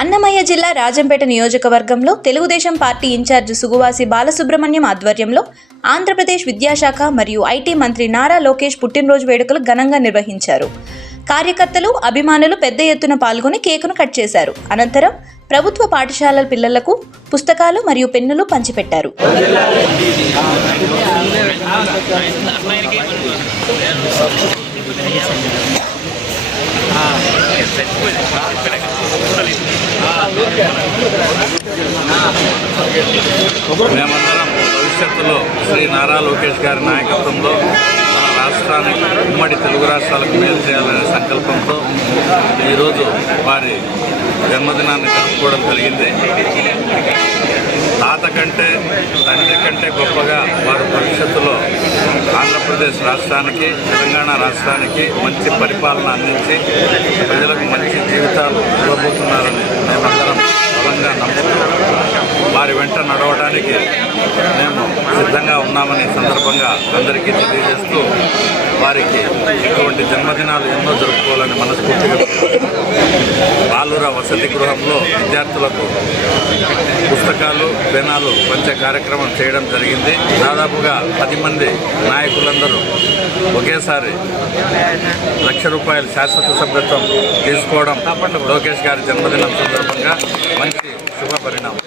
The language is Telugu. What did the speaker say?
అన్నమయ్య జిల్లా రాజంపేట నియోజకవర్గంలో తెలుగుదేశం పార్టీ ఇన్ఛార్జ్ సుగువాసి బాలసుబ్రహ్మణ్యం ఆధ్వర్యంలో ఆంధ్రప్రదేశ్ విద్యాశాఖ మరియు ఐటీ మంత్రి నారా లోకేష్ పుట్టినరోజు వేడుకలు ఘనంగా నిర్వహించారు. కార్యకర్తలు అభిమానులు పెద్ద ఎత్తున పాల్గొని కేకును కట్ చేశారు. అనంతరం ప్రభుత్వ పాఠశాలల పిల్లలకు పుస్తకాలు మరియు పెన్నులు పంచిపెట్టారు. మేమందరం భవిష్యత్తులో శ్రీ నారా లోకేష్ గారి నాయకత్వంలో మన రాష్ట్రానికి ఉమ్మడి తెలుగు రాష్ట్రాలకు మేలు చేయాలనే సంకల్పంతో ఈరోజు వారి జన్మదినాన్ని జరుపుకోవడం జరిగింది. తాత కంటే తండ్రి కంటే గొప్పగా వారు భవిష్యత్తులో ఆంధ్రప్రదేశ్ రాష్ట్రానికి తెలంగాణ రాష్ట్రానికి మంచి పరిపాలన అందించి ప్రజలకు మంచి జీవితాలు ఇవ్వబోతున్నారని మేమందరం బలంగా నమ్ముతూ వారి వెంట నడవడానికి మేము సిద్ధంగా ఉన్నామని సందర్భంగా అందరికీ తెలియజేస్తూ వారికి ఇటువంటి జన్మదినాలు ఎన్నో జరుపుకోవాలని మనస్ఫూర్తిగా బాలుర వసతి గృహంలో విద్యార్థులకు పుస్తకాలు పెనాలు పంచే కార్యక్రమం చేయడం జరిగింది. దాదాపుగా పది మంది నాయకులందరూ ఒకేసారి లక్ష రూపాయల శాశ్వత సభ్యత్వం తీసుకోవడం లోకేష్ గారి జన్మదినం సందర్భంగా మంచి శుభ పరిణామం